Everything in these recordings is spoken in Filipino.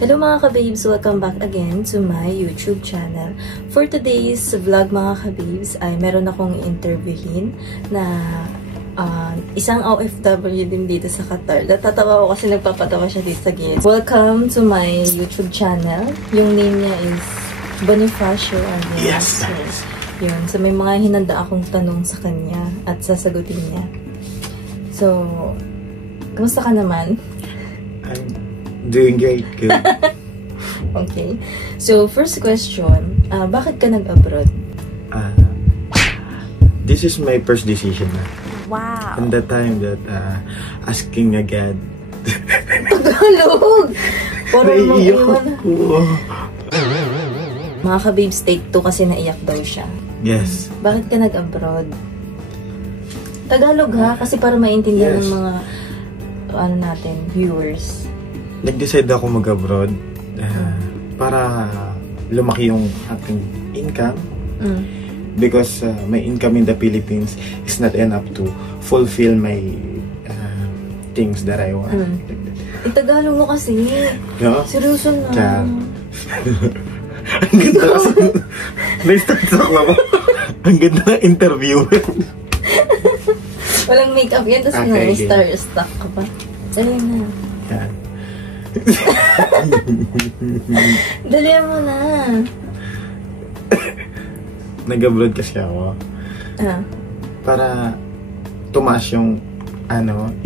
Hello mga kababes! Welcome back again to my YouTube channel. For today's vlog mga kababes ay meron akong interviewin na isang OFW din dito sa Qatar. Natatawa ko kasi nagpapatawa siya dito sa gilid. Welcome to my YouTube channel. Yung name niya is Bonifacio. Yes! Yun. So may mga hinanda akong tanong sa kanya at sasagutin niya. So, kamusta ka naman? Doing great, good. Okay. So, first question, bakit ka nag-abroad? This is my first decision. Wow! And the time that asking again. Tagalog! Parang mag-iwan. Mga kababes, take 2 kasi naiyak daw siya. Yes. Bakit ka nag-abroad? Tagalog ha? Kasi para maintindihan ng mga viewers. Nag-decide ako mag-abroad para lumaki yung aking income. Because my income in the Philippines is not enough to fulfill my things that I want. Tagalog mo kasi. No? Seryoso na. Ang ganda kasi. Na-start ako. Ang ganda na interview. Walang makeup yan, tapos na-star-stuck ka pa. Dali na. Yan. Dali mo na. Nag-abroad kasi ako. Para tumaas yung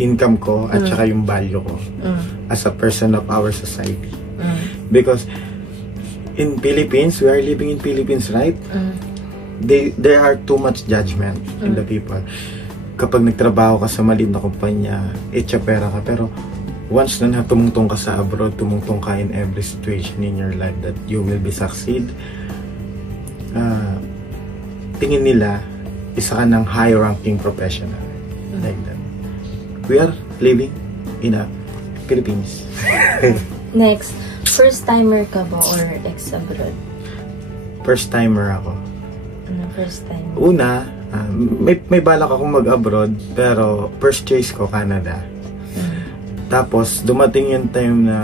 income ko at saka yung value ko as a person of our society. Because in Philippines, we are living in Philippines, right? There are too much judgment in the people. Kapag nagtrabaho ka sa maliit na kumpanya, pera ka, pero once na tumungtong ka sa abroad, tumungtong ka in every situation in your life that you will be succeed, tingin nila, isa ka ng high-ranking professional. Like that. We are living in a Philippines. Next, first-timer ka ba or ex-abroad? First-timer ako. Ano first time? Una, may balak akong mag-abroad, pero first choice ko, Canada. Tapos, dumating yung time na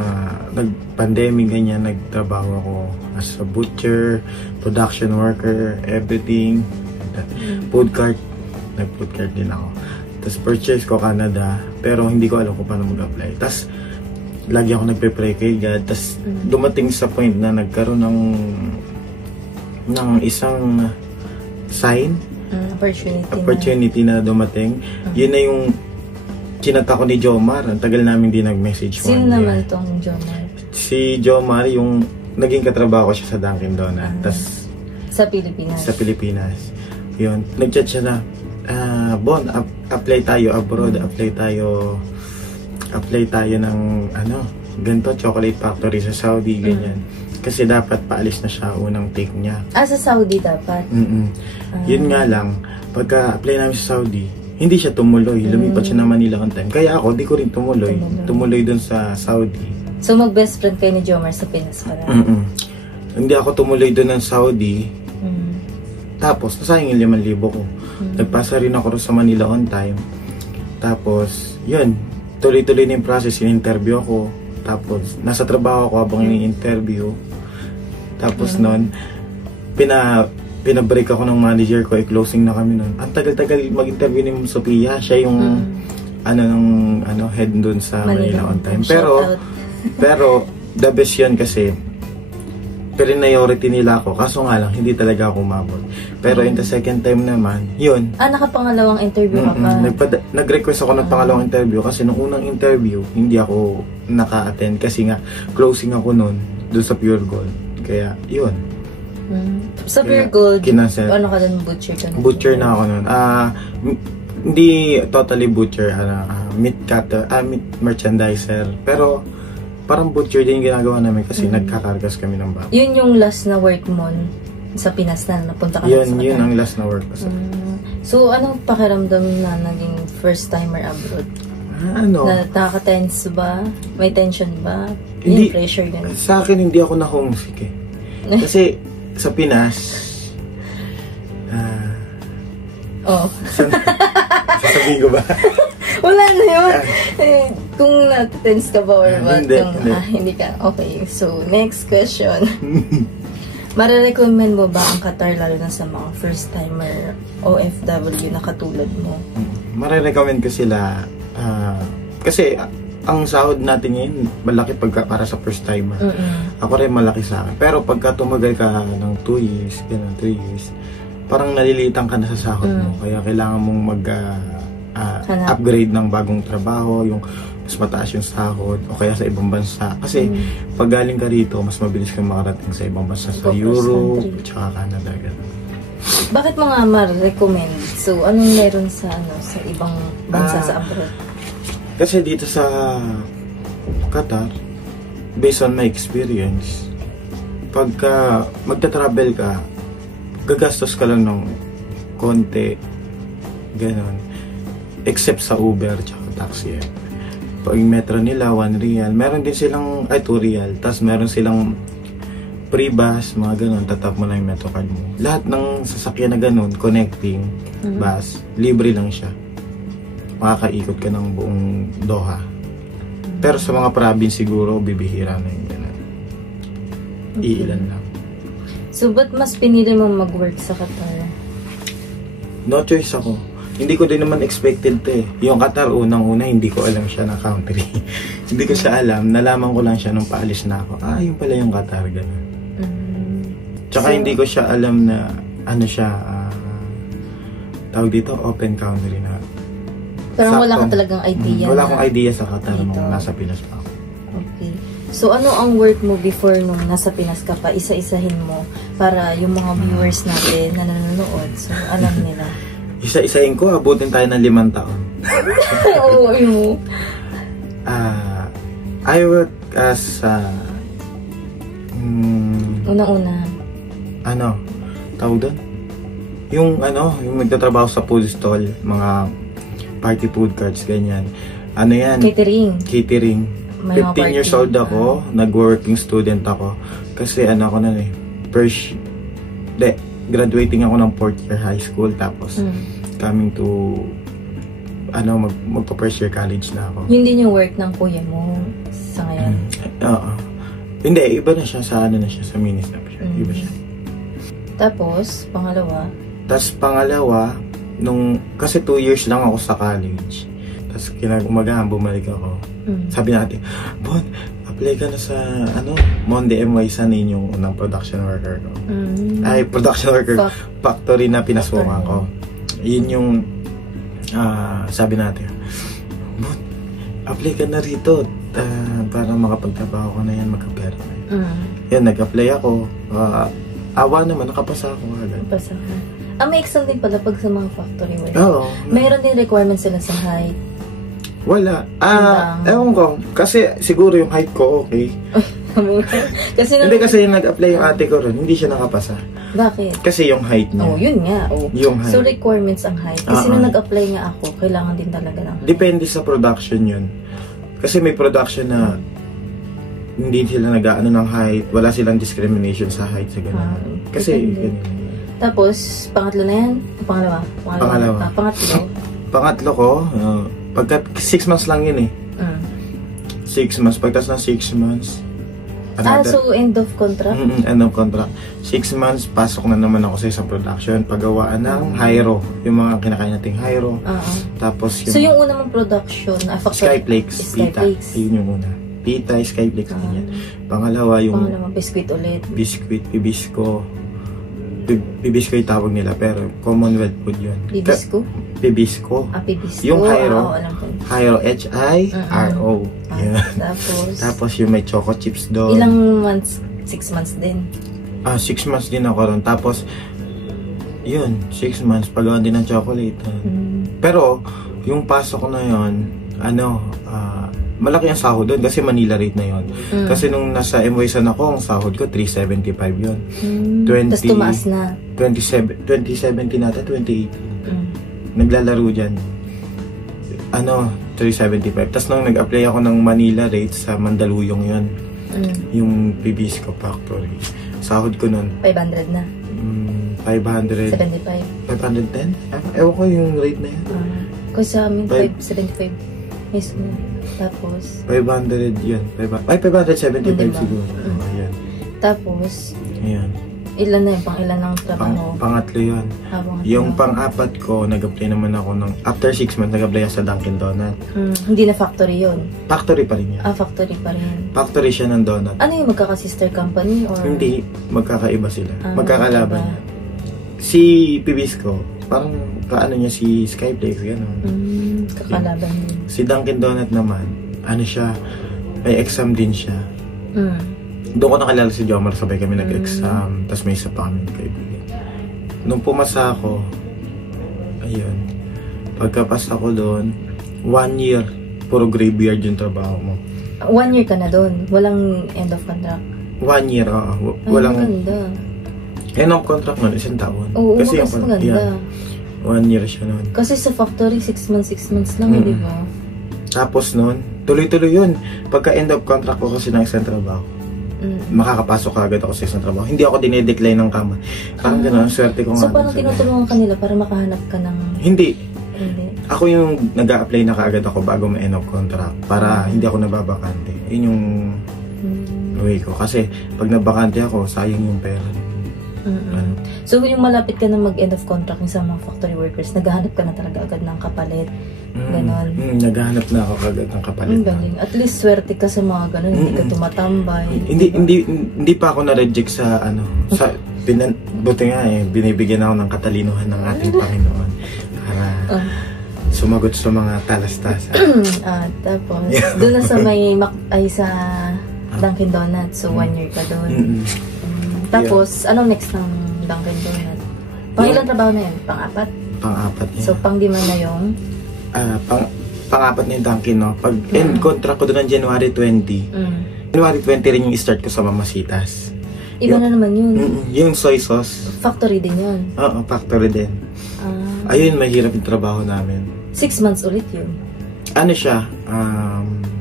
nag-pandemic, ganyan, nagtrabaho ako as a butcher, production worker, everything. Food cart. Nag-food cart din ako. Tapos, purchase ko Canada, pero hindi ko alam kung paano mag-apply. Tapos, lagi ako nagpe-pray kay God. Tapos, dumating sa point na nagkaroon ng isang sign. Opportunity na dumating. Yun na yung kinata ko ni Jomar. Ang tagal namin di nag-message. Sino naman tong Jomar? Si Jomar, yung naging katrabaho ko siya sa Dunkin Donuts. Sa Pilipinas? Sa Pilipinas. Yun. Nag-chat siya na, Bon, apply tayo abroad. Apply tayo ng, ganito, chocolate factory sa Saudi, ganyan. Kasi dapat paalis na siya unang take niya. Sa Saudi dapat? Yun nga lang, pagka-apply namin sa Saudi, hindi siya tumuloy. Lumipat siya na Manila on time. Kaya ako, di ko rin tumuloy. Tumuloy dun sa Saudi. So, mag-best friend kayo ni Jomar sa Pinas para? Hindi ako tumuloy dun ng Saudi. Tapos, nasayang yung 5,000 ko. Nagpasa rin ako sa Manila on time. Tapos, yun. Tuloy-tuloy na yung process. In-interview ako. Tapos, nasa trabaho ako habang in-interview. Tapos nun, pinabreak ako ng manager ko, closing na kami nun. Ang tagal-tagal mag-interview ni Sophia, siya yung head dun sa Manila on time. Pero the best yun kasi priority nila ako, kaso nga lang hindi talaga ako umabot. Pero in the second time naman, yun. Nakapangalawang interview ka pa? Nag-request ako ng pangalawang interview kasi nung unang interview, hindi ako naka-attend kasi nga closing ako nun dun sa Pure Gold. Kaya yun. Sa Pure Gold, ano ka dun? Butcher ka na? Butcher na ako nun. Hindi totally butcher. Meat cutter, meat merchandiser. Pero parang butcher din yung ginagawa namin kasi nagkakargas kami ng baka. Yun yung last na work mo sa Pinas na napunta ka sa Qatar? Yun ang last na work ko sa So, anong pakiramdam na naging first timer abroad? Nakaka-tense ba? May tension ba? Hindi, pressure ganun? Sa akin, hindi ako na-homesick eh. Kasi sa Pinas, sasabihin ko ba? Wala na yun. Kung na-tense ka ba or what? Hindi, Hindi ka. Okay. So, next question. Mare-recommend mo ba ang Qatar lalo na sa mga first-timer OFW na katulad mo? Mare-recommend ko sila kasi ang sahod natin ngayon malaki para sa first-timer. Ako rin malaki sa akin. Pero pagka tumagal ka ng 2 years, 3 years, parang nalilitan ka na sa sahod mo. Kaya kailangan mong upgrade ng bagong trabaho, yung mas mataas yung sahod o kaya sa ibang bansa. Kasi pag galing ka rito, mas mabilis kang makarating sa ibang bansa, sa Europe, tsaka Canada. Ganun. Bakit mo nga ma-recommend? So, anong meron sa ibang bansa sa abroad? Kasi dito sa Qatar, based on my experience, pagka magta-travel ka, gagastos ka lang ng konti, ganun. Except sa Uber tsaka taxi. Pag metro nila, 1 real. Meron din silang, 2 real. Tapos meron silang free bus, mga ganun. Tatap mo lang yung metro card mo. Lahat ng sasakyan na ganun, connecting bus, libre lang siya. Makakaikot ka ng buong Doha. Pero sa mga province siguro, bibihira na yung ganun. Iilan lang. So, ba't mas pinili mo mag-work sa Qatar? No choice ako. Hindi ko din naman expected to eh. Yung Qatar, unang-una, hindi ko alam siya na country. Hindi ko siya alam. Nalaman ko lang siya nung paalis na ako. Yung pala yung Qatar, gano'n. Tsaka so, hindi ko siya alam na, tawag dito, open country na. Pero wala ka talagang idea wala akong idea sa Qatar nung nasa Pinas pa ako. Okay. So, ano ang work mo before nung nasa Pinas ka pa? Isa-isahin mo para yung mga viewers natin na nanonood. So, alam nila. Isa-isahin ko, abutin tayo ng 5 taon. Oo, mo. I work as unang-una. Tawag doon? Yung magtatrabaho sa food stall, mga party food cards, ganyan. Yan? Catering. 15 years old ako, nag-working student ako. Kasi ako na graduating ako ng 4th year high school, tapos coming to magpa-first year college na ako. Yun din yung work ng kuya mo sa ngayon? Oo. Hindi, iba na siya sa sa Minisnap siya. Iba siya. Tapos, pangalawa? Kasi 2 years lang ako sa college. Tapos kinag-umagahan, bumalik ako. Sabi natin, Bon, apply ka na sa Monde MY Sanin, yung unang production worker ko. Production worker factory na pinasukan ko. Yun yung sabi natin, Bon, apply ka na rito para makapagtrabaho ko na yan, magkapera na yan. Yan, nag-apply ako. Awa naman, nakapasa ako agad. Nakapasa ka. May exam din pala pag sa mga factory work. Oo. Mayroon din requirements sila sa height. Wala. Ewan ko. Kasi siguro yung height ko okay. Hindi kasi yung nag-apply yung ate ko ron, hindi siya nakapasa. Bakit? Kasi yung height niya. Yun nga. Yung height. So requirements ang height. Kasi nung nag-apply nga ako, kailangan din talaga ng height. Depende sa production yun. Kasi may production na hindi sila nag-aano ng height, wala silang discrimination sa height sa ganun. Kasi ganun. Tapos, pangatlo na yan? Pangalawa. Pangatlo ko, pagka 6 months lang yun eh. 6 months. Pagtas na 6 months. So end of contract? End of contract. 6 months, pasok na naman ako sa isang production. Paggawaan ng Hyro. Yung mga kinakain nating Hyro. Tapos so yung una mong production, Skyflakes. Pita. Yun yung una. Pita, Skyflakes. Pangalawa yung biscuit ulit. Biscuit, Bibisco. Bibisco yung tawag nila, pero Commonwealth food yun. Bibisco? Bibisco. Bibisco. Yung Hyro. Hyro, H-I-R-O. Tapos yung may choco chips doon. Ilang months? 6 months din? 6 months din ako ron. Tapos, yun, 6 months. Pagawa din ng chocolate. Pero, yung pasok na yun, malaki ang sahod doon kasi Manila rate na yun. Kasi nung nasa MYSan ako, ang sahod ko 375 yun. Tapos tumaas na. 2017 nata, 2018. Naglalaro dyan. 375. Tapos nung nag-apply ako ng Manila rate sa Mandaluyong yun. Yung Bibisco Factory. Sahod ko nun. 500 na. 500. 75. 510? Ewan ko yung rate na yun. Kasi sa amin, 575. Mismo. Tapos? 500 yun. 575 Diba? siguro. Ayan. Tapos? Ayan. Ilan na yun? Pang ilan ang trabaho? Pangatlo yun. Yung pang-apat ko, nag-apply naman ako ng, after 6 months, nag-apply ako sa Dunkin Donut. Hindi na factory yun? Factory pa rin yan. Factory pa rin. Factory siya ng donut. Ano yung magkaka-sister company? Or? Hindi, magkakaiba sila. Magkakalaban. Si Pibisco, parang kaano niya si Skyplex, gano'n. Kakalaban yun. Si Dunkin Donut naman, ano siya, may exam din siya. Doon ko nakilala si Jomar, sabay kami nag-exam, tapos may isa pa kami kaibigan. Nung pumasa ako, ayun, pagkapasa ko doon, 1 year, puro graveyard yung trabaho mo. 1 year ka na doon? Walang end of contract? 1 year, oo. Walang... maganda. End of contract nun, 1 taon. Oo, kasi mas maganda. 1 year siya nun. Kasi sa factory, 6 months lang, di ba? Tapos nun, tuloy-tuloy yun. Pagka end of contract ko kasi ng isang trabaho, makakapasok agad ako sa isang trabaho. Hindi ako dinedecline ng kama. Parang gano'n, swerte ko nga. So parang tinutulungan ka nila para makahanap ka ng... Hindi. Ako yung nag-a-apply na kaagad ako bago ma-end of contract para hindi ako nababakante. Yun yung way ko. Kasi pag nabakante ako, sayang yung pera. So yung malapit ka na mag-end of contract sa mga factory workers, naghahanap ka na talaga agad ng kapalit. Ganon. Naghahanap na ako agad ng kapalit. Galing. At least swerte ka sa mga ganon, hindi ka tumatambay. Hindi pa ako na-reject sa ano, sa buti nga binibigyan ako ng katalinuhan ng ating Panginoon para sumagot sa mga talastasan. Tapos, doon na sa sa Dunkin Donuts, so 1 year ka doon. Tapos, anong next ng Dunkin Donut? Ilang trabaho na yun? Pang-apat? Pang-apat yan. So, pang-lima na yung? Pang-apat na yung Dunkin, no? Pag end contract ko doon ng January 20, January 20 rin yung start ko sa Mamasitas. Iba na naman yun? Yung soy sauce. Factory din yun? Oo, factory din. Ayun, mahirap yung trabaho namin. 6 months ulit yun? Ano siya?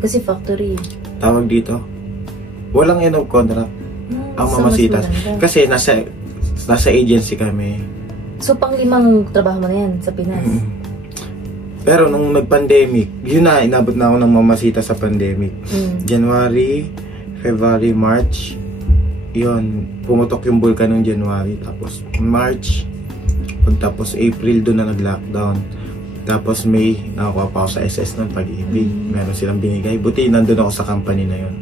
Kasi factory. Tawag dito? Walang end of contract. Ang Mamasitas. Kasi nasa agency kami. So, pang-limang trabaho mo na yan sa Pinas? Pero nung nag-pandemic, yun na, inabot na ako ng Mamasitas sa pandemic. January, February, March, yun, pumutok yung bulkan ng January. Tapos March, pagtapos April, doon na nag-lockdown. Tapos May, nakakuha pa ako sa SS ng Pag-ibig. Meron silang binigay. Buti, nandun ako sa company na yun.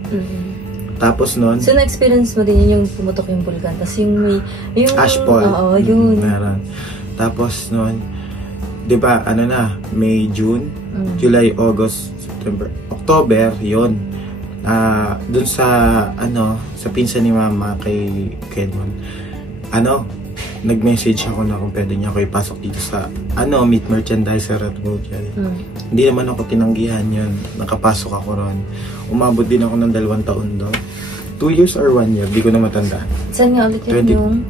Tapos nun... So, na-experience mo din yun yung pumutok yung bulkan. Tapos yung may... Yung, ashfall. Oo, yun. Meron. Tapos nun, di ba, ano na, May, June, July, August, September, October, yun. Dun sa, sa pinsan ni Mama kay Kedmon, nag-message ako na kung pwede niya ako ipasok dito sa, meat merchandiser at Bochel. Hindi naman ako tinanggihan yun. Nakapasok ako ron. Umabot din ako ng 2 taon doon. 2 years or 1 year, di ko na matanda. Saan nga ulit yung?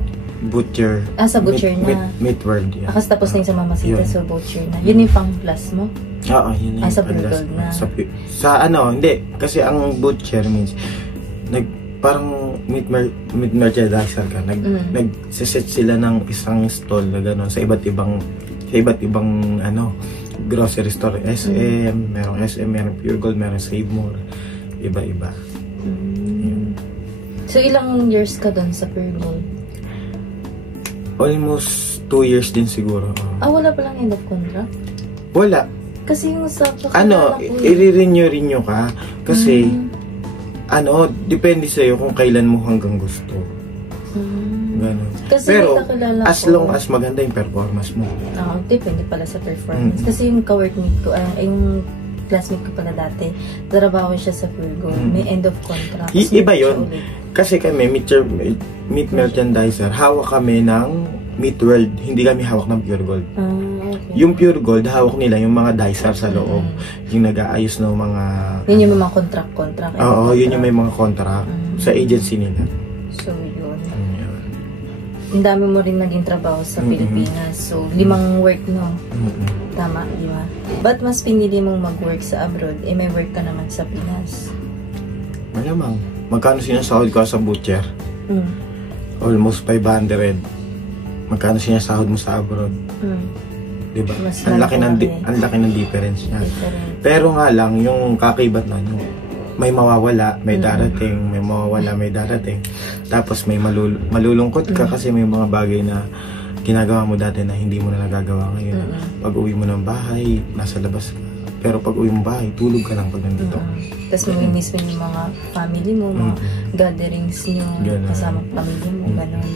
Butcher. Sa Butcher na? Meat World, yan. Kasi tapos na yung sa Mamasitas, so Butcher na. Yun yung pang-plus mo? Oo, yun yung sa Pure na? Hindi. Kasi ang Butcher means, parang meat merchandiser ka. Nagsiset sila ng isang stall na gano'n sa iba't ibang grocery store. SM, merong SM, merong Pure Gold, merong Save More. Iba-iba. So, ilang years ka doon sa Pure Gold? Almost 2 years din siguro. Wala palang end of contract? Wala. Kasi yung sa... i-renew ka. Kasi, depende sa'yo kung kailan mo hanggang gusto. Ganun. Pero, as long as maganda yung performance mo. Depende pala sa performance. Kasi yung ka-workmate ko, yung classmate ko pala dati, trabaho siya sa Pure Gold. May end of contract. Iba yun. Kasi kami, meat merchandiser, hawak kami ng Meat World. Hindi kami hawak ng Pure Gold. Okay. Yung Pure Gold, hawak nila yung mga dicer sa loob. Yung nag-aayos ng mga... Yun yung mga contract. Oo, yun yung may mga contract sa agency nila. So, yun. Ang dami mo rin naging trabaho sa Pilipinas. So, 5 work, no? Tama, di ba? Ba't mas pinili mong mag-work sa abroad? May work ka naman sa Pinas. Malamang. Magkano sinasahod ko sa Butcher? Almost 500. Magkano sinasahod mo sa abroad? Diba? Mas Ang laki malaki. ang laki ng difference niya. Different. Pero nga lang, yung kakibat na yung may mawawala, may darating, may mawawala, may darating. Tapos may malulungkot ka kasi may mga bagay na ginagawa mo dati na hindi mo na nagagawa ngayon. Pag uwi mo ng bahay, nasa labas ka. Pero pag uwi mo bahay, tulog ka lang pag nandito. Tapos mamimiss mo yung mga family mo, mga gatherings nyo, kasama pamilya mo, gano'n.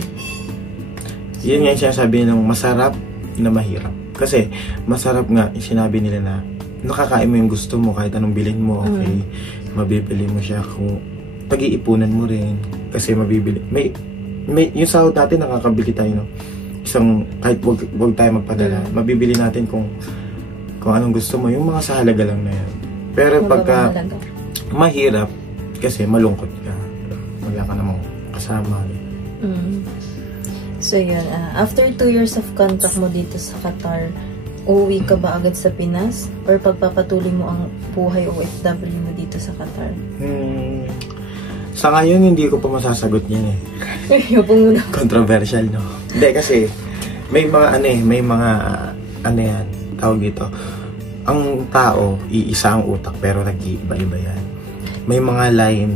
Yun nga yung sinasabi ng masarap na mahirap. Kasi masarap nga, sinabi nila na nakakain mo yung gusto mo, kahit anong bilhin mo, okay, mabibili mo siya kung pag-iipunan mo rin. Kasi mabibili. May yung sahod natin, nakakabili tayo ng isang, kahit wag tayo magpadala, mabibili natin kung anong gusto mo, yung mga sa halaga lang na yan. Pero pagka mahirap, kasi malungkot ka. Wala ka namang kasama. So yun, after 2 years of contact mo dito sa Qatar, uuwi ka ba agad sa Pinas? Or pagpapatuloy mo ang buhay OFW mo dito sa Qatar? Sa ngayon, hindi ko pa masasagot yan eh. Controversial, no? Hindi, kasi may mga yan, tawag dito. Ang tao, iisa ang utak, pero nag-iiba-iba yan. May mga line.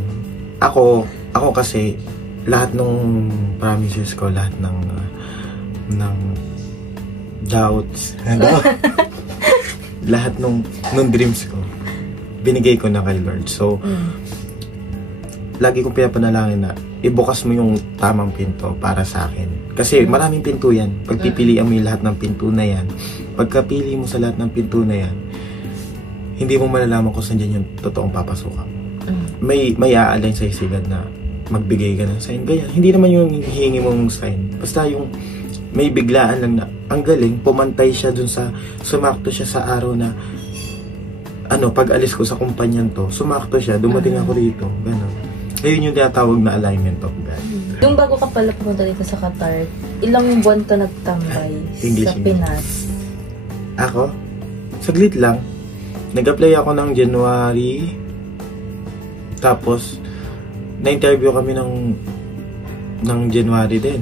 Ako kasi, lahat ng promises ko, lahat ng doubts, lahat ng dreams ko, binigay ko na kay Lord. So, lagi kong pinapanalangin na ibukas mo yung tamang pinto para sa akin. Kasi maraming pinto yan. Pagpipilian mo yung lahat ng pinto na yan, pagkapili mo sa lahat ng pinto na yan, hindi mo malalaman kung saan dyan yung totoong papasukan. May aalign sa isigan na magbigay ka ng sign. Ganyan. Hindi naman yung hihingi mong sign. Basta yung may biglaan lang na ang galing, pumantay siya dun sa, sumakto siya sa araw na pag alis ko sa kumpanyan to, sumakto siya, dumating ako dito. Gano'n. Ayun yung tinatawag na alignment of God. Yung bago ka pala pumunta dito sa Qatar, ilang buwan ka nagtambay sa Pinas? Ako? Saglit lang. Nag-apply ako ng January. Tapos, na-interview kami ng January din.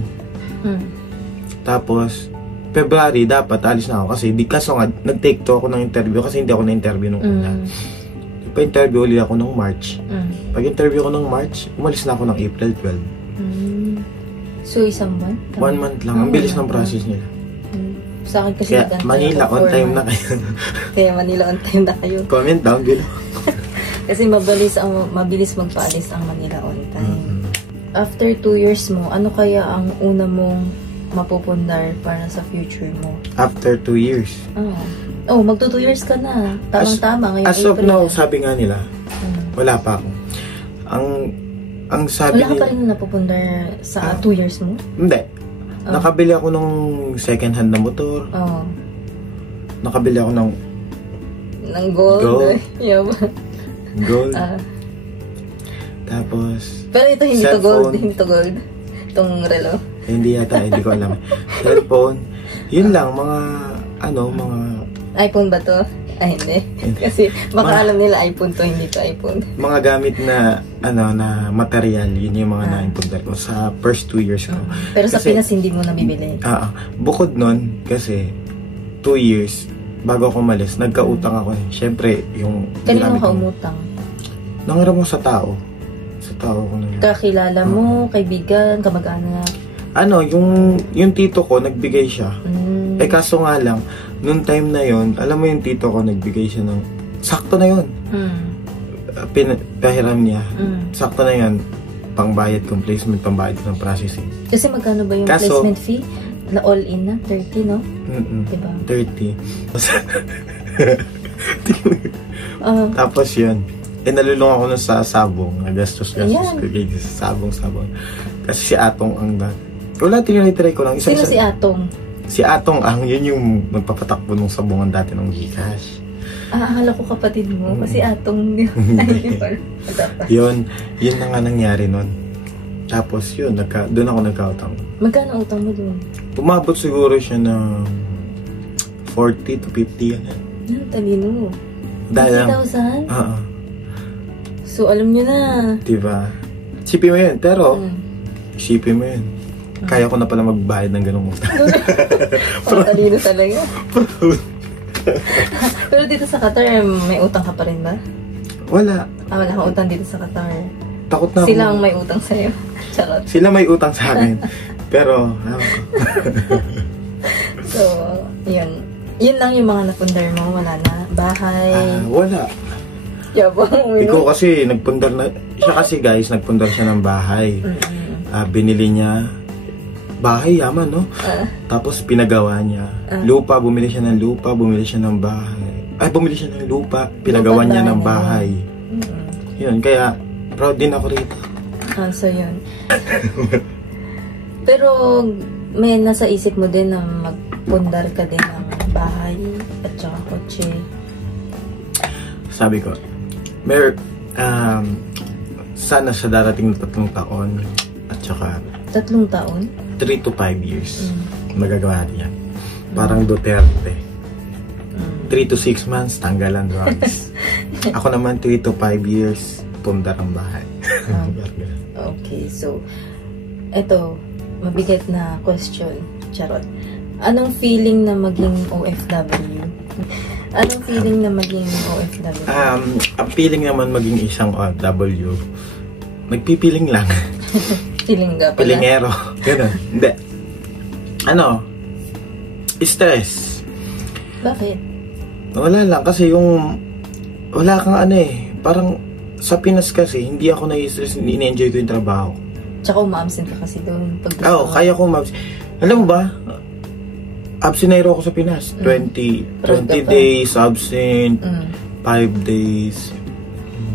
Tapos, February, dapat alis na ako kasi kaso nga, nag-take to ako ng interview kasi hindi ako na-interview nung una. Pa-interview ulit ako ng March. Pag-interview ko ng March, umalis na ako ng April 12. So, isang buwan? 1 month lang. Ang bilis ng process nila. Sa akin kasi kaya Manila, on time na kayo. Kaya Manila, on time na kayo. Comment down below. Kasi mabilis magpaalis ang Manila on time. After 2 years mo, ano kaya ang una mong mapupundar para sa future mo? After 2 years? Magto 2 years ka na. Tamang-tama. Ngayon as of now, sabi nga nila, wala pa ako. Ang sabi wala ka pa rin napupundar sa 2 years mo? Hindi. Nakabili ako ng second hand na motor. Nakabili ako ng gold. Gold. Tapos pero ito hindi to gold. Hindi to gold. Itong relo. Hindi yata, hindi ko alam. Cellphone. Yun lang, mga iPhone ba to? Ay, hindi. Kasi baka alam nila iPhone to, hindi to iPhone. Mga gamit na na material, yun yung mga na-impundar ko sa first 2 years ko. Pero sa Pinas hindi mo nabibili? Bukod nun, kasi 2 years bago ako umalis, nagkautang ako eh. Siyempre, yung... Kanino ka umutang? Nangarap mo sa tao. Sa tao ko na yun. Kakilala mo, kaibigan, kamag-anak? Yung tito ko, nagbigay siya. Kaso nga lang, nung time na yon, alam mo yung tito ko, nagbigay siya ng... Sakto na yun. Pahiram niya. Sakto na yan. Pangbayad kong placement, pangbayad ng processing. Kasi magkano ba yung placement fee? Na all-in na? 30, no? Diba? 30. Tapos yun. Nalulung ako nun sa sabong. Nagastos ko sa sabong. Kasi si Atong ang wala, tinitry ko lang. Sino si Atong? Si Atong ang, yun yung magpapatakbo ng sabungan dati ng Gcash. Akala ko kapatid mo. Kasi Atong. Yun na nga nangyari nun. Tapos yun, doon ako nagkautang. Magkano utang mo doon? Umabot siguro siya ng 40 to 50 yan. Talino. 50,000? So, alam nyo na. Diba? Isipin mo yun, pero isipin mo yun. Kaya ko na pala magbayad ng ganung utang. Talino talaga. Pero dito sa Qatar, may utang ka pa rin ba? Wala. Wala kang utang dito sa Qatar. Takot na Sila ang may utang sa'yo. Charot. Sila may utang sa akin. Pero, so, yun. Yun lang yung mga napundar mo. Wala na. Bahay. Wala. Yabang. Ikaw kasi, nagpundar na. Siya kasi guys, nagpundar siya ng bahay. Binili niya. Bahay, yaman, no? Tapos pinagawa niya. Lupa, bumili siya ng lupa, bumili siya ng bahay. Bumili siya ng lupa, pinagawa niya ng bahay. Yun, kaya proud din ako rito. So yun. Pero may nasa isip mo din na magpundar ka din ng bahay at saka kotse. Sabi ko, sana sa darating na 3 taon at saka 3 taon? 3 to 5 years. Magagawa natin yan. Parang Duterte. 3 to 6 months, tanggalan drugs. Ako naman 3 to 5 years, pundar ang bahay. Okay, so eto, mabigat na question. Charot. Anong feeling na maging OFW? Anong feeling na maging OFW? Ang feeling naman maging isang OFW, nagpipiling lang. Feeling ka pala? Pilingero. Ganun. Hindi. Stress. Bakit? Wala lang. Kasi wala kang parang sa Pinas kasi, hindi ako nai-stress, ini-enjoy ko yung trabaho. Tsaka uma-absent ka kasi doon. Kaya ko ma-absent. Alam mo ba, absentero ako sa Pinas. 20 days absent, 5 days.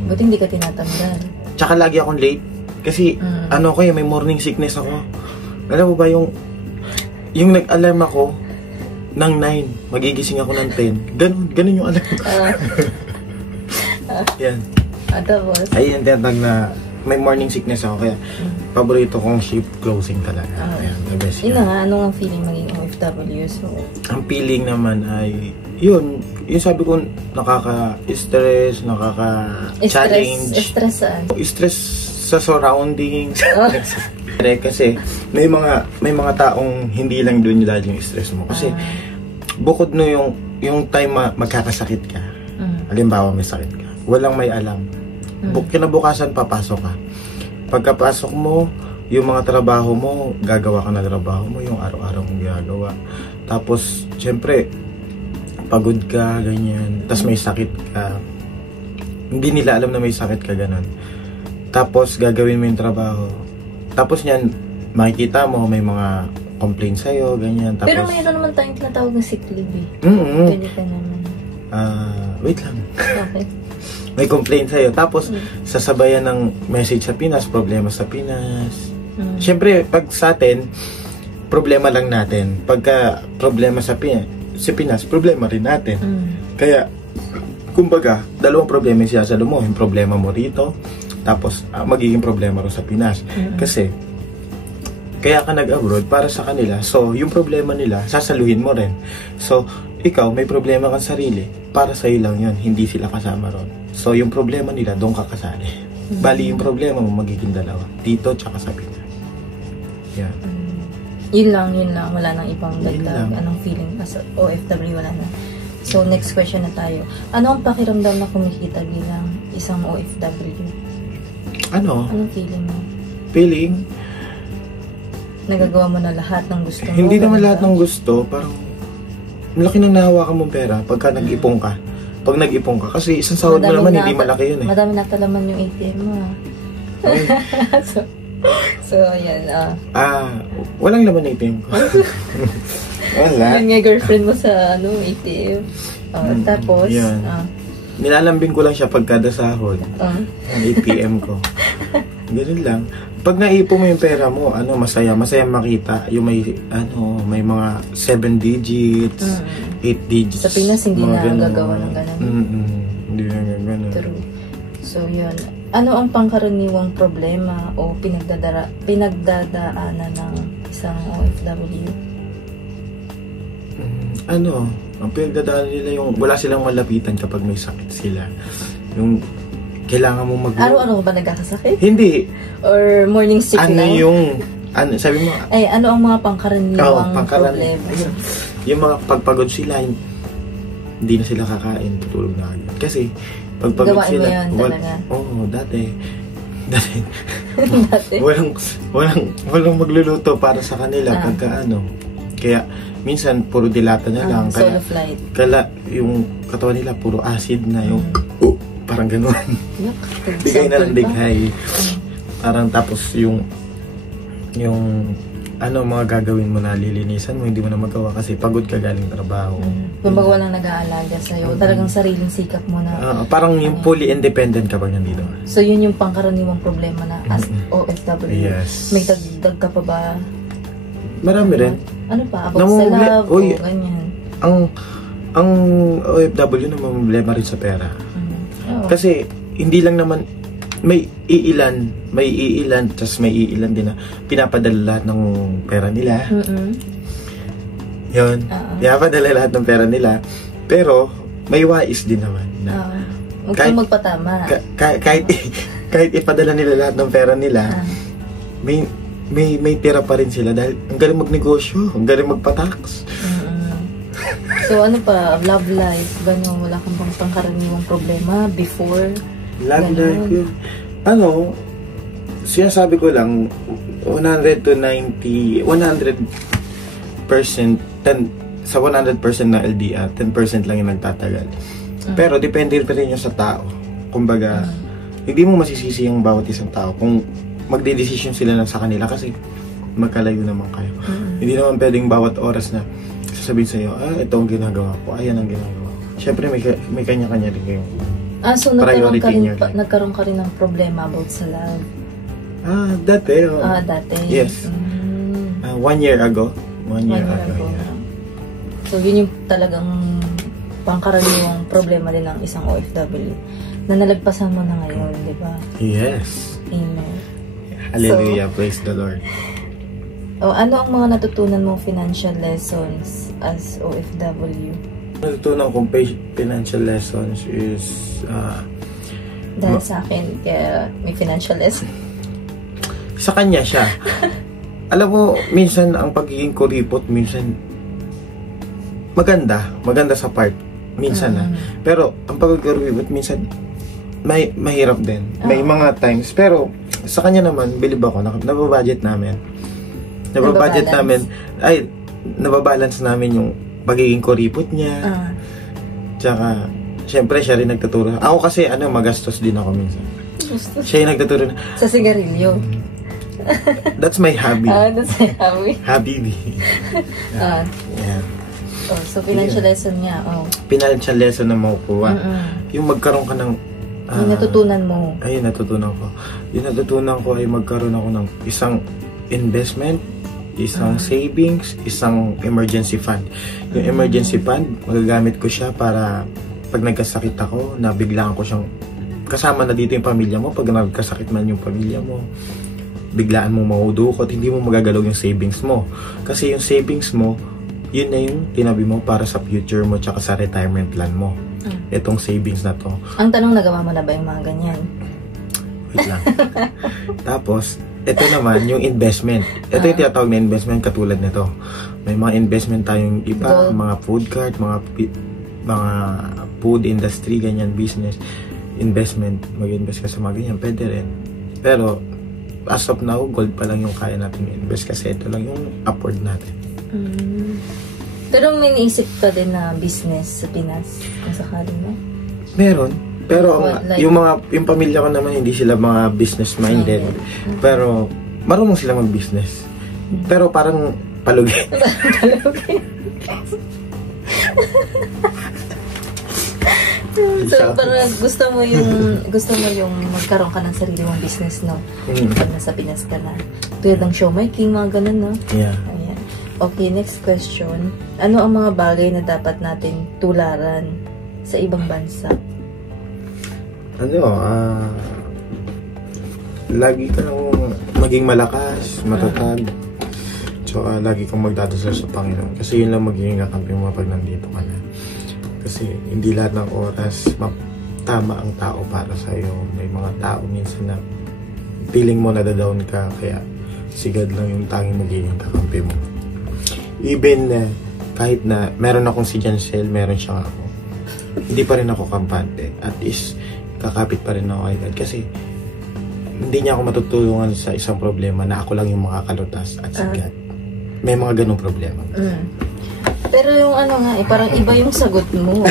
Buti hindi ka tinatanggal. Tsaka lagi akong late. Kasi, may morning sickness ako. Alam mo ba, yung nag-alarm ako ng 9, magigising ako ng 10. Ganun yung alarm. Yan. Tapos? Ayun, tinatag na may morning sickness ako. Kaya, paborito kong shift closing talaga. Ayan, the best. Yun na nga, ano ang feeling maging OFW? So, ang feeling naman ay, yung sabi ko, nakaka-stress, nakaka-challenge. Stress saan? Stress sa surroundings. Kasi may mga taong hindi lang doon dahil yung stress mo. Kasi bukod no yung time magkakasakit ka. Halimbawa may sakit ka. Walang may alam. Kinabukasan papasok ka. Pagkapasok mo, yung mga trabaho mo, gagawa ka na trabaho mo, yung araw-araw mong ginagawa. Tapos, syempre, pagod ka, ganyan. Tapos may sakit ka. Hindi nila alam na may sakit ka, ganun. Tapos, gagawin mo yung trabaho. Tapos niyan, makikita mo, may mga complaints sa'yo, ganyan. Tapos, pero mayroon naman tayong tinatawag na sick leave eh. Pwede ka naman. Wait lang. Okay. May complaint sa'yo. Tapos, sasabayan ng message sa Pinas, problema sa Pinas. Siyempre, pag sa atin, problema lang natin. Pagka problema sa Pinas, problema rin natin. Kaya, kumbaga, dalawang problema yung sinasalo mo. Yung problema mo rito, tapos magiging problema rin sa Pinas. Kasi, kaya ka nag-abroad para sa kanila. So, yung problema nila, sasaluhin mo rin. So, ikaw, may problema kang sarili. Para sa'yo lang yun. Hindi sila kasama ron. So, yung problema nila, doon ka kasali. Bali, yung problema mo magiging dalawa. Dito, tsaka sa Pinas. Yan. Yun lang. Wala nang ibang dagdag. Anong feeling as OFW, wala na. So, next question na tayo. Ano ang pakiramdam na kumikita bilang isang OFW? Anong feeling mo? Feeling? Nagagawa mo na lahat ng gusto mo? Hindi naman lahat ng gusto. Parang, malaki nang nahawakan mong pera pagka nag-ipong ka. Pag nag-ipong ka. Kasi isang sahod mo naman, hindi malaki yun eh. Madami natalaman yung ATM mo so, yan. Walang laman na ATM ko. Wala. Yun nga girlfriend mo sa ATM. Tapos, nilalambing ko lang siya pagkada sahod. Ang ATM ko. Ganun lang. Pag naipon mo yung pera mo, masaya makita yung may mga 7 digits, 8 digits. Sa Pinas hindi na gagawa ng ganun. Hindi na gagawa. True. So yun, ano ang pangkaraniwang problema o pinagdadaanan ng isang OFW? Ang pinagdadaanan nila yung wala silang malapitan kapag may sakit sila. Yung kailangan mo araw-araw ba nagkakasakit? Hindi. Or morning sick lang? ano, sabi mo, Ay, ano ang mga pangkaraniwang problema? Ayun. Yung mga pagpagod sila, hindi na sila kakain, tutulog na agad. Kasi, pagpagod Gawain sila, mo yun talaga? Dati. walang magluluto para sa kanila pagka ano. Kaya, minsan, puro dilata na lang. Solo flight. Yung katawan nila, puro acid na, yung, parang gano'n. Bigay na lang dighay. Parang tapos yung mga gagawin mo na lilinisan mo, hindi mo na magawa kasi pagod ka galing trabaho. Kumbaga walang nag-aalaga sa'yo. Talagang sariling sikap mo na. Parang yung fully independent kapag nandito. So yun yung pangkaraniwang problema na as OFW. Yes. May dagdag ka pa ba? Marami rin. Ano pa? About sa love o ganyan? Ang OFW na problema rin sa pera. Kasi hindi lang naman may iilan, tas may iilan din na pinapadala lahat ng pera nila. Yun. Pinapadala lahat ng pera nila. Pero, may wais din naman. Huwag kang magpatama. Kahit ipadala nila lahat ng pera nila, may tira pa rin sila dahil ang galing magnegosyo, ang galing magpatax. So, ano pa? Love life? Gano'n? Wala kang bang pangkaraniwang problema before? Love life, sinasabi ko lang, 100 to 90, 100%, sa 100% na LDR, 10% lang yung nagtatagal. Pero depende pa rin yung sa tao. Kumbaga, hindi mo masisisi yung bawat isang tao kung magde-decision sila na sa kanila kasi magkalayo naman kayo. Hindi naman pwedeng bawat oras na sasabihin sa'yo, ito ang ginagawa ko, ayan ang ginagawa ko. Siyempre, may kanya-kanya rin kayo. So nagkaroon ka rin ng problema about sa love? Dati. Dati? Yes. 1 year ago. 1 year ago. Yeah. So yun yung talagang pangkaraniwang problema din ng isang OFW na nalagpasan mo na ngayon, di ba? Yes. Amen. Hallelujah. Praise the Lord. Ano ang mga natutunan mong financial lessons as OFW? Natutunan kong financial lessons is dahil sa akin, kaya may financial lesson. Sa kanya siya. Alam mo, minsan ang pagiging kuripot, minsan maganda sa part. Minsan Pero ang pagiging kuripot, minsan mahirap din. May mga times. Pero sa kanya naman, believe ako, nababudget namin. Nababalance namin yung pagiging kuripot niya. Tsaka, syempre, siya rin nagtuturo. Ako kasi, magastos din ako minsan. Siya yung nagtuturo na. Sa sigarilyo? That's my hobby. That's my hobby? Hobby. Yeah. So, financial lesson niya. Financial lesson na makukuha. Yung magkaroon ka ng... yung natutunan mo. Ay, natutunan ko. Yung natutunan ko ay magkaroon ako ng isang investment, isang savings, isang emergency fund. Yung emergency fund, magagamit ko siya para pag nagkasakit ako, biglaan ko siyang kasama na dito yung pamilya mo. Pag nagkasakit man yung pamilya mo, biglaan mo maudukot, hindi mo magagalaw yung savings mo. Kasi yung savings mo, yun na yung tinabi mo para sa future mo tsaka sa retirement plan mo. Itong savings na to. Ang tanong, nagawa mo na ba yung mga ganyan? Wait lang. Tapos, ito naman, yung investment. Ito yung tinatawag na investment katulad nito. May mga investment tayong iba, mga food cart, mga food industry, ganyan, business, investment. Mag-invest ka sa mga ganyan, pwede rin. Pero, as of now, gold pa lang yung kaya natin invest kasi ito lang yung upward natin. Pero may naisip ka din na business sa Pinas, kung sakali mo? Meron. Pero yung pamilya ko naman hindi sila mga business minded. Pero marunong sila mag-business. Pero parang palugi. So parang gusto mo yung magkaroon ka ng sarili mong business, no? Pag nasa Pinas ka na. Tulad ng showmaking, mga ganun, no? Yeah. Ayan. Okay, next question. Ano ang mga bagay na dapat natin tularan sa ibang bansa? Lagi ka lang maging malakas, matatag, tsaka lagi kang magdadasal sa Panginoon. Kasi yun lang magiging kakampi mo pag nandito ka na. Kasi hindi lahat ng oras tama ang tao para sa'yo. May mga tao minsan na feeling mo nadadown ka, kaya Si God lang yung tanging magiging kakampi mo. Even kahit na meron akong si Jancel, meron siyang ako, hindi pa rin ako kampante. At least, kakapit pa rin ako kay God. Kasi, hindi niya ako matutulungan sa isang problema na ako lang yung makakalutas at si God. May mga ganong problema. Pero yung ano nga, parang iba yung sagot mo.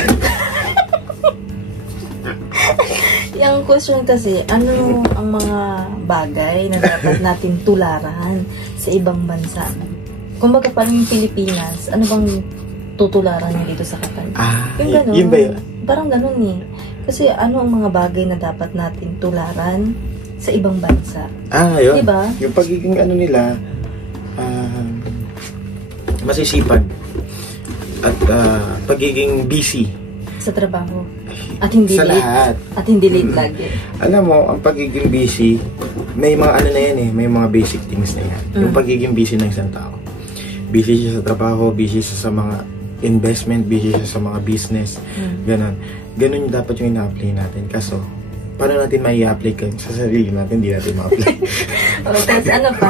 Yung question kasi, ano ang mga bagay na dapat natin tularan sa ibang bansa? Kumbaga parang yung Pilipinas, ano bang tutularan niya dito sa Qatar? Yung ganun. Yun ba yun? Parang ganun eh. Kasi ano ang mga bagay na dapat natin tularan sa ibang bansa? Yun. Diba? Yung pagiging ano nila, masisipag. At pagiging busy. Sa trabaho. At hindi sa late. Lahat. At hindi late lagi. Alam mo, ang pagiging busy, may mga ano na yan eh, may mga basic things na yan. Yung pagiging busy ng isang tao. Busy siya sa trabaho, busy siya sa mga investment, busy siya sa mga business. Ganon. Ganon yung dapat yung ina-apply natin. Kaso, paano natin mai-apply sa sarili natin, hindi natin ma-apply. Tapos ano pa?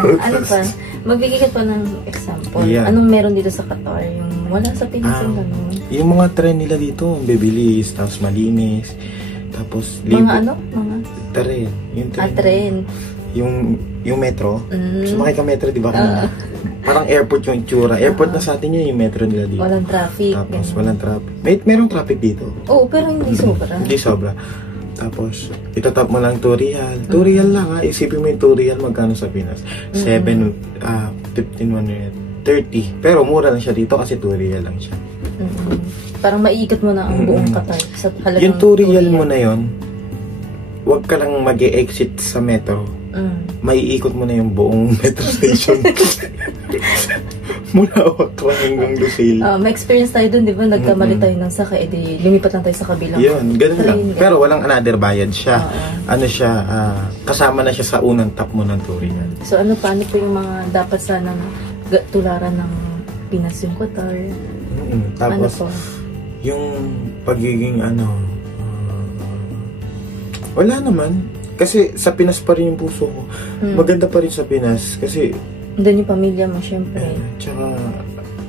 Magbigay ka pa ng example. Yeah. Anong meron dito sa Qatar? Yung wala sa Pinas yung gano'n. Yung mga trend nila dito, bibilis, tapos malinis, tapos mga ano? Mga? Tren. Yung tren. Tren. Yung metro. Sumakay ka metro, di ba? Parang airport yung itsura. Airport na sa atin yun, yung metro nila dito. Walang traffic. Tapos walang traffic. Merong traffic dito. Oo, pero hindi sobra. Hindi sobra. Tapos, itatap mo lang 2 real. 2 real lang ha. Isipin mo yung 2 real magkano sa Pinas. 7, 15, 130. Pero mura lang siya dito kasi 2 real lang siya. Parang maiikot mo na ang buong Qatar. Sa halagang yung 2 real mo na yon, huwag ka lang mag-e-exit sa metro. Maiikot mo na yung buong metro station. Mula Wakla hanggang Lucille. May experience tayo dun, di ba? Nagkamali tayo ng saka, edi lumipat lang tayo sa kabilang. Yun, ganun lang. Pero walang another bayad siya. Ano siya, kasama na siya sa unang top mo ng touring. So ano pa? Ano po yung mga dapat sana tularan ng Pinas yung Qatar? Tapos, ano yung pagiging wala naman. Kasi sa Pinas pa rin yung puso ko. Maganda pa rin sa Pinas. Kasi doon yung pamilya mo, syempre. Tsaka,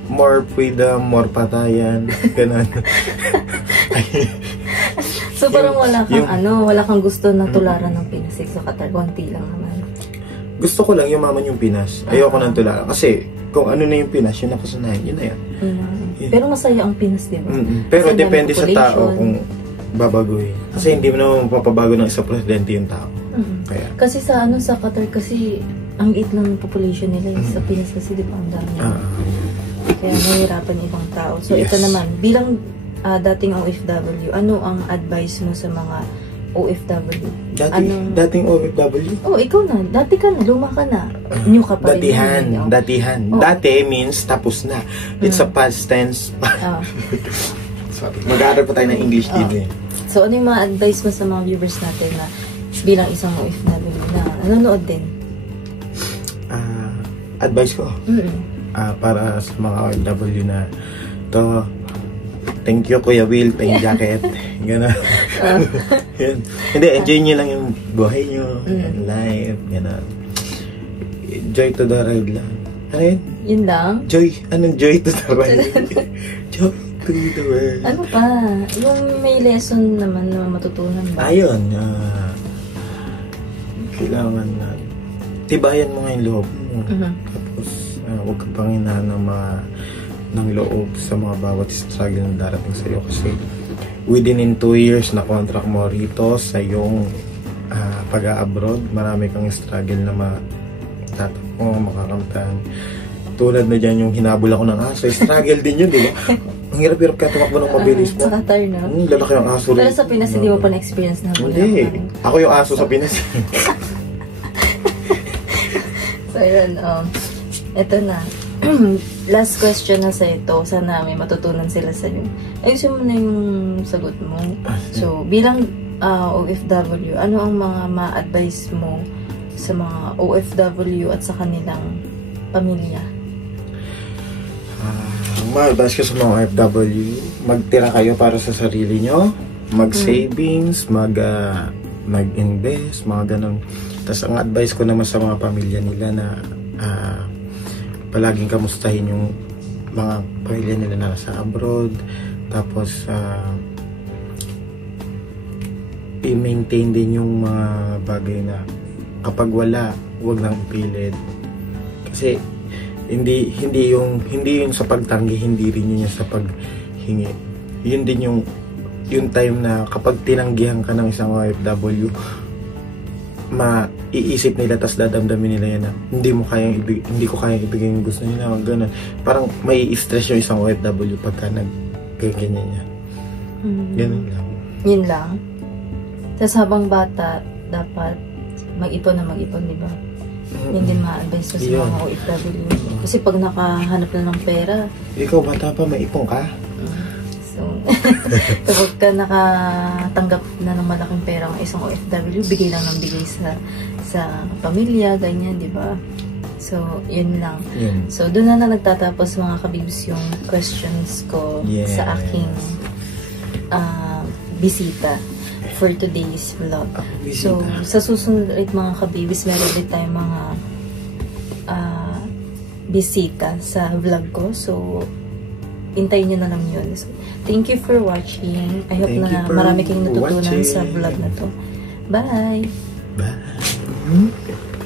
more freedom, more patayan, ganun. So, parang wala kang wala kang gusto na tularan ng Pinas sa Qatar. Konti lang naman. Gusto ko lang yumaman yung Pinas. Ayoko nang tularan. Kasi, kung ano na yung Pinas, yun nakasanayan. Yun na yan. Pero masaya ang Pinas, di ba? Pero depende sa tao kung babagoy. Kasi hindi mo naman mapapabago ng isang presidente yung tao. Kaya. Kasi sa Qatar kasi ang liit ng population nila sa Pinas kasi di ba ang dami. Kaya nahihirapan yung ibang tao. So ito naman, bilang dating OFW, ano ang advice mo sa mga OFW? Dating OFW? Ikaw na. Dati ka na. Luma ka na. New ka pa rin. Datihan. Dati means tapos na. It's a past tense. Sorry. Mag-aaral pa tayo ng English din eh. So ano yung mga advice mo sa mga viewers natin na bilang isang OFW na nanonood din? Advice ko? Para sa mga OFW na to, thank you Kuya Will, paying jacket. Gano'n. Hindi, enjoy nyo lang yung buhay nyo, life, gano'n. Joy to the ride lang. Ano yun? Yun lang? Joy. Anong joy to the ride? Joy to the world. Ano pa? Yung may lesson naman na matutunan ba? Ayun. Kailangan na tibayan mo nga yung loob mo. Tapos, huwag kang panghinaan ng loob sa mga bawat struggle na darating sa'yo. Kasi, within 2 years na contract mo rito sa iyong pag-a-abroad, marami kang struggle na makakamtan. Tulad na dyan yung hinabol ako ng aso. Struggle din yun, di ba? Ang hirap-hirap kaya tumakbo ng mabilis mo. Sa Qatar, no? Lalaki ng aso rin. Pero sa Pinas, hindi mo pa na-experience na habol. Hindi. Ako yung aso sa Pinas. So, yun. Ito na. Last question na sa ito. Sana may matutunan sila sa iyo. Ayusin mo na yung sagot mo. So, bilang OFW, ano ang mga ma-advise mo sa mga OFW at sa kanilang pamilya? Ma-advise ko sa mga OFW, magtira kayo para sa sarili nyo, mag-savings, mag-invest, mga ganun. Tapos ang advice ko naman sa mga pamilya nila na palaging kamustahin yung mga pamilya nila na nasa abroad. Tapos i-maintain din yung mga bagay na kapag wala, huwag nang ipilit. Kasi hindi yung sa pagtanggi, hindi rin yun sa paghingi. Yun din yung time na kapag tinanggihan ka ng isang OFW, maiisip nila, tas dadamdamin nila yan na hindi ko kayang ibigay yung gusto nila, ganun. Parang may stress yung isang OFW pagka nag-ganyan niya. Ganun lang. Yun lang. Tapos habang bata, dapat mag-ipon na mag-ipon, di ba? Yun din ma-advise ko sa mga OFW. Kasi pag nakahanap na ng pera... Ikaw, bata pa, may ipon ka? So, kapag ka nakatanggap na ng malaking pera ng isang OFW, bigay lang ng bigay sa pamilya, ganyan, di ba? So, yun lang. So, doon na nagtatapos mga kabibs yung questions ko sa aking bisita for today's vlog. So, sa susunod ulit mga kabibis, meron ulit tayong mga bisita sa vlog ko. So, hintayin nyo na lang yun. So, thank you for watching. I hope na marami kayong natutunan sa vlog na to. Bye! Bye!